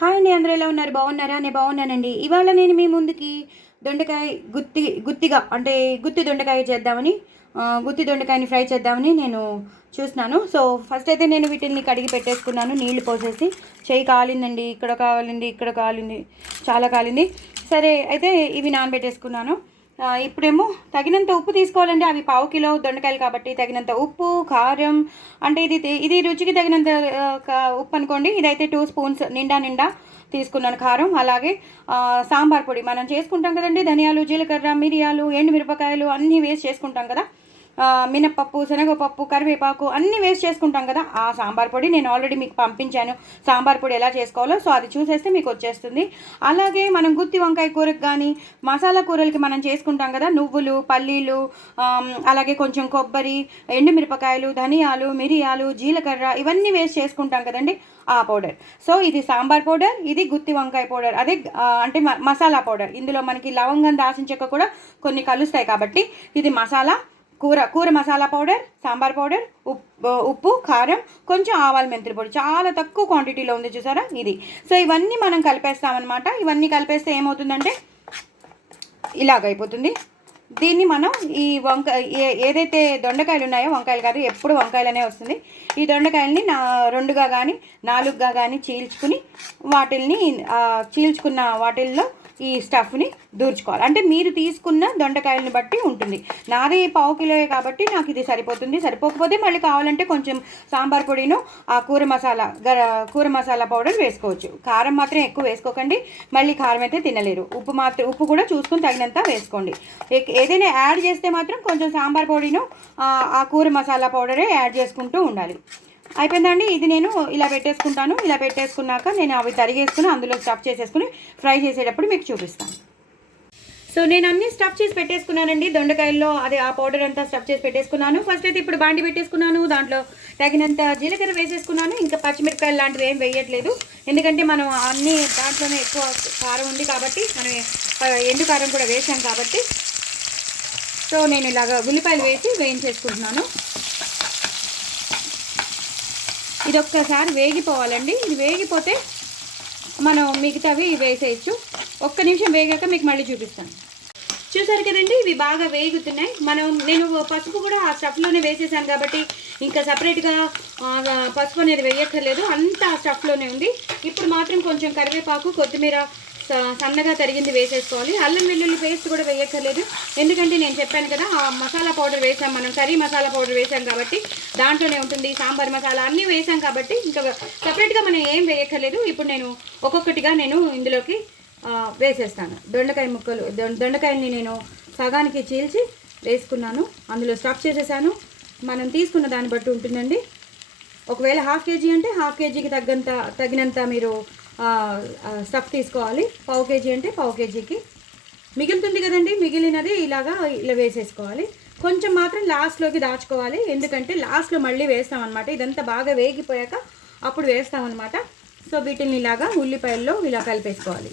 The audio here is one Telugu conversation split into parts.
హాయ్ అండి, అందరూ ఎలా ఉన్నారు? బాగున్నారా? నేను బాగున్నానండి. ఇవాళ నేను మీ ముందుకి దొండకాయ గుత్తిగా అంటే గుత్తి దొండకాయ చేద్దామని, గుత్తి దొండకాయని ఫ్రై చేద్దామని నేను చూస్తున్నాను. సో ఫస్ట్ అయితే నేను వీటిని కడిగి పెట్టేసుకున్నాను నీళ్లు పోసేసి. చేయి కాలిందండి, ఇక్కడ కాలింది, ఇక్కడ కాలింది, చాలా కాలింది. సరే అయితే ఇవి నానబెట్టేసుకున్నాను. ఇప్పుడేమో తగినంత ఉప్పు తీసుకోవాలండి. అవి పావు కిలో దొండకాయలు కాబట్టి తగినంత ఉప్పు, కారం, అంటే ఇది రుచికి తగినంత ఉప్పు అనుకోండి. ఇదైతే 2 స్పూన్స్ నిండా తీసుకున్నాను కారం. అలాగే సాంబార్ పొడి మనం చేసుకుంటాం కదండి, ధనియాలు, జీలకర్ర, మిరియాలు, ఎండుమిరపకాయలు అన్నీ వేసి చేసుకుంటాం కదా. మినప్పప్పు, శనగపప్పు, కరివేపాకు అన్నీ వేస్ట్ చేసుకుంటాం కదా. ఆ సాంబార్ పొడి నేను ఆల్రెడీ మీకు పంపించాను, సాంబార్ పొడి ఎలా చేసుకోవాలో. సో అది చూసేస్తే మీకు వచ్చేస్తుంది. అలాగే మనం గుత్తి వంకాయ కూరకు కానీ మసాలా కూరలకి మనం చేసుకుంటాం కదా, నువ్వులు, పల్లీలు, అలాగే కొంచెం కొబ్బరి, ఎండుమిరపకాయలు, ధనియాలు, మిరియాలు, జీలకర్ర ఇవన్నీ వేస్ట్ చేసుకుంటాం కదండి, ఆ పౌడర్. సో ఇది సాంబార్ పౌడర్, ఇది గుత్తి వంకాయ పౌడర్, అదే అంటే మసాలా పౌడర్. ఇందులో మనకి లవంగం, దాల్చిన చెక్క కూడా కొన్ని కలుస్తాయి కాబట్టి ఇది మసాలా కూర మసాలా పౌడర్, సాంబార్ పౌడర్, ఉప్పు, కారం, కొంచెం ఆవాల మెంతుల పొడి, చాలా తక్కువ క్వాంటిటీలో ఉంది చూసారా ఇది. సో ఇవన్నీ మనం కలిపేస్తామన్నమాట. ఇవన్నీ కలిపేస్తే ఏమవుతుందంటే ఇలాగైపోతుంది. దీన్ని మనం ఈ ఏదైతే దొండకాయలు ఉన్నాయో, వంకాయలు కాదు, ఎప్పుడు వంకాయలనే వస్తుంది. ఈ దొండకాయలని 2గా కానీ 4గా కానీ చీల్చుకుని చీల్చుకున్న వాటిల్లో ఈ స్టఫ్ని దూర్చుకోవాలి. అంటే మీరు తీసుకున్న దొండకాయలని బట్టి ఉంటుంది. నాది పావు కిలోయే కాబట్టి నాకు ఇది సరిపోతుంది. సరిపోకపోతే మళ్ళీ కావాలంటే కొంచెం సాంబార్ పొడిను, ఆ కూర మసాలా పౌడర్ వేసుకోవచ్చు. కారం మాత్రం ఎక్కువ వేసుకోకండి, మళ్ళీ కారం అయితే తినలేరు. ఉప్పు కూడా చూసుకుని తగినంత వేసుకోండి. ఏదైనా యాడ్ చేస్తే మాత్రం కొంచెం సాంబార్ పొడిను, ఆ కూర మసాలా పౌడరే యాడ్ చేసుకుంటూ ఉండాలి. అయిపోయిందండి. ఇది నేను ఇలా పెట్టేసుకుంటాను. ఇలా పెట్టేసుకున్నాక నేను అవి తరిగేసుకుని అందులో స్టఫ్ చేసేసుకుని ఫ్రై చేసేటప్పుడు మీకు చూపిస్తాను. సో నేను అన్నీ స్టఫ్ చేసి పెట్టేసుకున్నానండి. దొండకాయల్లో అదే ఆ పౌడర్ అంతా స్టఫ్ చేసి పెట్టేసుకున్నాను. ఫస్ట్ అయితే ఇప్పుడు బాండి పెట్టేసుకున్నాను. దాంట్లో తగినంత జీలకర్ర వేసేసుకున్నాను. ఇంకా పచ్చిమిరపకాయలు లాంటివి ఏం వేయట్లేదు, ఎందుకంటే మనం అన్నీ దాంట్లోనే ఎక్కువ కారం ఉంది కాబట్టి, మనం ఎండు కారం కూడా వేసాం కాబట్టి. సో నేను ఇలాగ ఉల్లిపాయలు వేసి వేయించేసుకుంటున్నాను. ఇది ఒక్కసారి వేగిపోవాలండి. ఇది వేగిపోతే మనం మిగతావి వేసేయచ్చు. ఒక్క నిమిషం వేగాక మీకు మళ్ళీ చూపిస్తాను. చూసారు కదండి, ఇవి బాగా వేగుతున్నాయి. నేను పసుపు కూడా ఆ స్టఫ్లోనే వేసేసాను కాబట్టి ఇంకా సపరేట్గా పసుపు అనేది వేయక్కర్లేదు, అంతా ఆ స్టఫ్లోనే ఉంది. ఇప్పుడు మాత్రం కొంచెం కరివేపాకు, కొత్తిమీర సన్నగా తరిగింది వేసేసుకోవాలి. అల్లం వెల్లుల్లి పేస్ట్ కూడా వేయక్కర్లేదు, ఎందుకంటే నేను చెప్పాను కదా, ఆ మసాలా పౌడర్ వేసాం, మనం కర్రీ మసాలా పౌడర్ వేసాం కాబట్టి దాంట్లోనే ఉంటుంది. సాంబార్ మసాలా అన్నీ వేసాం కాబట్టి ఇంకా సపరేట్గా మనం ఏం వేయక్కర్లేదు. ఇప్పుడు నేను ఒక్కొక్కటిగా ఇందులోకి వేసేస్తాను. దొండకాయని నేను సగానికి చీల్చి వేసుకున్నాను, అందులో స్టఫ్ చేసేసాను. మనం తీసుకున్న దాన్ని బట్టి ఉంటుందండి. ఒకవేళ 1/2 కేజీ అంటే 1/2 కేజీకి తగినంత మీరు స్టఫ్ తీసుకోవాలి. పావు కేజీ అంటే పావు కేజీకి మిగులుతుంది కదండి, మిగిలినది ఇలా వేసేసుకోవాలి. కొంచెం మాత్రం లాస్ట్లోకి దాచుకోవాలి, ఎందుకంటే లాస్ట్లో మళ్ళీ వేస్తామన్నమాట. ఇదంతా బాగా వేగిపోయాక అప్పుడు వేస్తామన్నమాట. సో వీటిని ఇలాగా ఉల్లిపాయల్లో ఇలా కలిపేసుకోవాలి.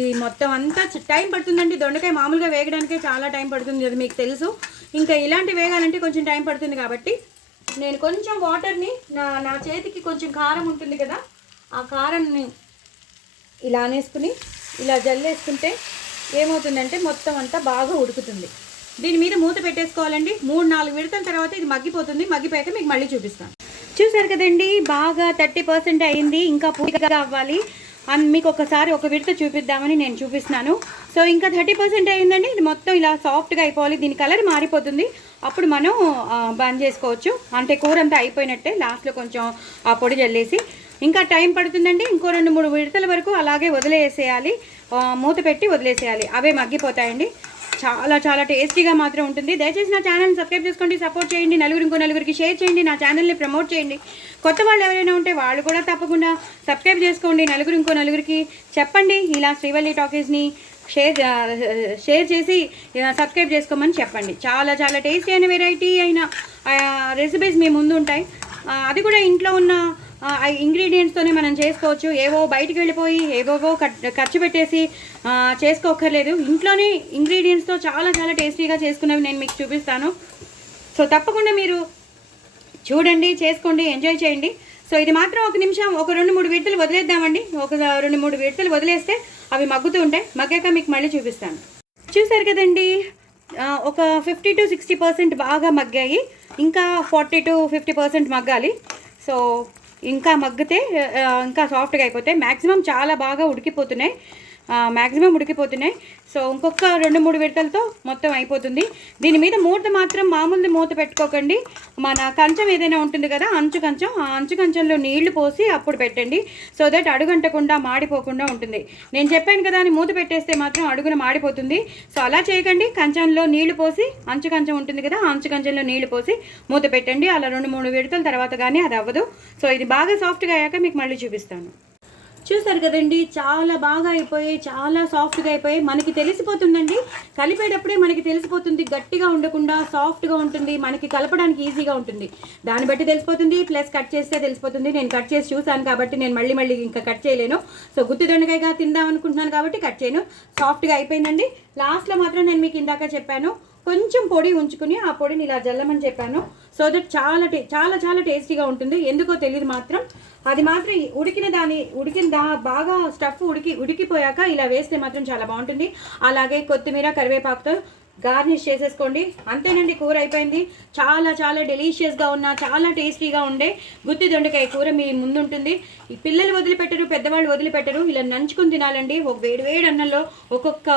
ఈ మొత్తం అంతా టైం పడుతుందండి. దొండకాయ మామూలుగా వేగడానికే చాలా టైం పడుతుంది, అది మీకు తెలుసు. ఇంకా ఇలాంటి వేగాలంటే కొంచెం టైం పడుతుంది కాబట్టి నేను కొంచెం వాటర్ని నా చేతికి కొంచెం కారం ఉంటుంది కదా, ఆ కారాన్ని ఇలా అనేసుకుని ఇలా జల్లేసుకుంటే ఏమవుతుందంటే మొత్తం అంతా బాగా ఉడుకుతుంది. దీని మీద మూత పెట్టేసుకోవాలండి. 3-4 విడతల తర్వాత ఇది మగ్గిపోతుంది. మగ్గిపోయాక మీకు మళ్ళీ చూపిస్తాను. చూసారు కదండి, బాగా 30% అయింది, ఇంకా పూర్తిగా అవ్వాలి. మీకు ఒకసారి ఒక విడత చూపిద్దామని నేను చూపిస్తున్నాను. సో ఇంకా 30% అయిందండి. ఇది మొత్తం ఇలా సాఫ్ట్గా అయిపోవాలి. దీని కలర్ మారిపోతుంది, అప్పుడు మనం బంద్ చేసుకోవచ్చు. అంటే కూర అంతా అయిపోయినట్టే. లాస్ట్లో కొంచెం ఆ పొడి జల్లేసి ఇంకా టైం పడుతుందండి. ఇంకో 2-3 విడతల వరకు అలాగే వదిలేసేయాలి, మూత పెట్టి వదిలేసేయాలి. అవే మగ్గిపోతాయండి. చాలా చాలా టేస్టీగా మాత్రం ఉంటుంది. దయచేసి నా ఛానల్ని సబ్స్క్రైబ్ చేసుకోండి, సపోర్ట్ చేయండి, ఇంకో నలుగురికి షేర్ చేయండి, నా ఛానల్ని ప్రమోట్ చేయండి. కొత్త వాళ్ళు ఎవరైనా ఉంటే వాళ్ళు కూడా తప్పకుండా సబ్స్క్రైబ్ చేసుకోండి. ఇంకో నలుగురికి చెప్పండి, ఇలా శ్రీవల్లి టాకీస్ని షేర్ చేసి సబ్స్క్రైబ్ చేసుకోమని చెప్పండి. చాలా చాలా టేస్టీ అయిన వెరైటీ అయిన రెసిపీస్ మీ ముందు ఉంటాయి. అది కూడా ఇంట్లో ఉన్న ఇంగ్రీడియంట్స్తోనే మనం చేసుకోవచ్చు. ఏవో బయటికి వెళ్ళిపోయి ఏవోవో ఖర్చు పెట్టేసి చేసుకోక్కర్లేదు. ఇంట్లోనే ఇంగ్రీడియంట్స్తో చాలా చాలా టేస్టీగా చేసుకున్నవి నేను మీకు చూపిస్తాను. సో తప్పకుండా మీరు చూడండి, చేసుకోండి, ఎంజాయ్ చేయండి. సో ఇది మాత్రం ఒక నిమిషం ఒక 2-3 విడతలు వదిలేద్దామండి. ఒక 2-3 విడతలు వదిలేస్తే అవి మగ్గుతూ ఉంటాయి. మగ్గాక మీకు మళ్ళీ చూపిస్తాను. చూసారు కదండి, ఒక 50-60% బాగా మగ్గాయి. ఇంకా 40-50% మగ్గాలి. సో ఇంకా మగ్గితే ఇంకా సాఫ్ట్గా అయిపోతాయి. మ్యాక్సిమం చాలా బాగా ఉడికిపోతున్నాయి. సో ఇంకొక 2-3 విడతలతో మొత్తం అయిపోతుంది. దీని మీద మూత మాత్రం మామూలు మూత పెట్టుకోకండి. మన కంచం ఏదైనా ఉంటుంది కదా, అంచు కంచం, ఆ అంచు కంచంలో నీళ్లు పోసి అప్పుడు పెట్టండి. సో దట్ అడుగంటకుండా మాడిపోకుండా ఉంటుంది. నేను చెప్పాను కదా అని మూత పెట్టేస్తే మాత్రం అడుగున మాడిపోతుంది. సో అలా చేయకండి. కంచంలో నీళ్లు పోసి, అంచు కంచం ఉంటుంది కదా, ఆ అంచు కంచంలో నీళ్లు పోసి మూత పెట్టండి. అలా 2-3 విడతల తర్వాత కానీ అది అవ్వదు. సో ఇది బాగా సాఫ్ట్గా అయ్యాక మీకు మళ్ళీ చూపిస్తాను. చూసారు కదండి, చాలా బాగా అయిపోయి, చాలా సాఫ్ట్గా అయిపోయి. మనకి తెలిసిపోతుందండి, కలిపేటప్పుడే మనకి తెలిసిపోతుంది. గట్టిగా ఉండకుండా సాఫ్ట్గా ఉంటుంది. మనకి కలపడానికి ఈజీగా ఉంటుంది. దాన్ని బట్టి తెలిసిపోతుంది. ప్లస్ కట్ చేస్తే తెలిసిపోతుంది. నేను కట్ చేసి చూసాను కాబట్టి నేను మళ్ళీ ఇంకా కట్ చేయలేను. సో గుత్తి దొండకాయగా తిందాం అనుకుంటున్నాను కాబట్టి కట్ చేయను. సాఫ్ట్గా అయిపోయిందండి. లాస్ట్లో మాత్రం నేను మీకు ఇందాక చెప్పాను, కొంచెం పొడి ఉంచుకుని ఆ పొడిని ఇలా జల్లమని చెప్పాను. సో దట్ చాలా టేస్టీగా ఉంటుంది. ఎందుకో తెలియదు మాత్రం. అది మాత్రం ఉడికిన బాగా స్టఫ్ ఉడికిపోయాక ఇలా వేస్తే మాత్రం చాలా బాగుంటుంది. అలాగే కొత్తిమీర, కరివేపాకుతో గార్నిష్ చేసేసుకోండి. అంతేనండి, కూర అయిపోయింది. చాలా డెలీషియస్గా ఉన్న, చాలా టేస్టీగా ఉండే గుత్తి దొండకాయ కూర మీ ముందు ఉంటుంది. ఈ పిల్లలు వదిలిపెట్టరు, పెద్దవాళ్ళు వదిలిపెట్టరు. ఇలా నంచుకుని తినాలండి. ఒక వేడి అన్నంలో ఒక్కొక్క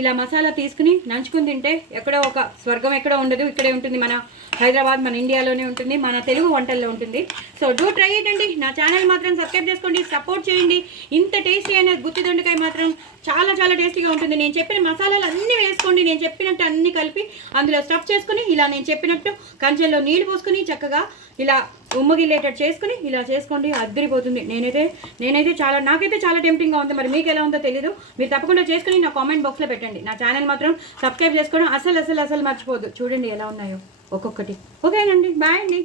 ఇలా మసాలా తీసుకుని నంచుకుని తింటే ఎక్కడో ఒక స్వర్గం ఎక్కడో ఉండదు, ఇక్కడే ఉంటుంది. మన హైదరాబాద్, మన ఇండియాలోనే ఉంటుంది, మన తెలుగు వంటల్లో ఉంటుంది. సో డూ ట్రై ఇట్ అండి. నా ఛానల్ మాత్రం సబ్స్క్రైబ్ చేసుకోండి, సపోర్ట్ చేయండి. ఇంత టేస్టీ అయిన గుత్తి దొండకాయ మాత్రం చాలా టేస్టీగా ఉంటుంది. నేను చెప్పిన మసాలాలు అన్నీ వేసుకోండి. నేను చెప్పినట్టు అన్నీ కలిపి అందులో స్టఫ్ చేసుకుని ఇలా నేను చెప్పినట్టు కంచెల్లో నీళ్ళు పోసుకుని చక్కగా ఇలా ఉమ్మగిల్లేటట్టు చేసుకుని ఇలా చేసుకోండి. అద్దరిపోతుంది. నేనైతే నాకైతే చాలా టెంప్టింగ్గా ఉంది. మరి మీకు ఎలా ఉందో తెలీదు. మీరు తప్పకుండా చేసుకుని నా కామెంట్ బాక్స్లో పెట్టండి. నా ఛానల్ మాత్రం సబ్స్క్రైబ్ చేసుకోవడం అసలు మర్చిపోవద్దు. చూడండి ఎలా ఉన్నాయో ఒక్కొక్కటి. ఓకేనండి, బాయ్ అండి.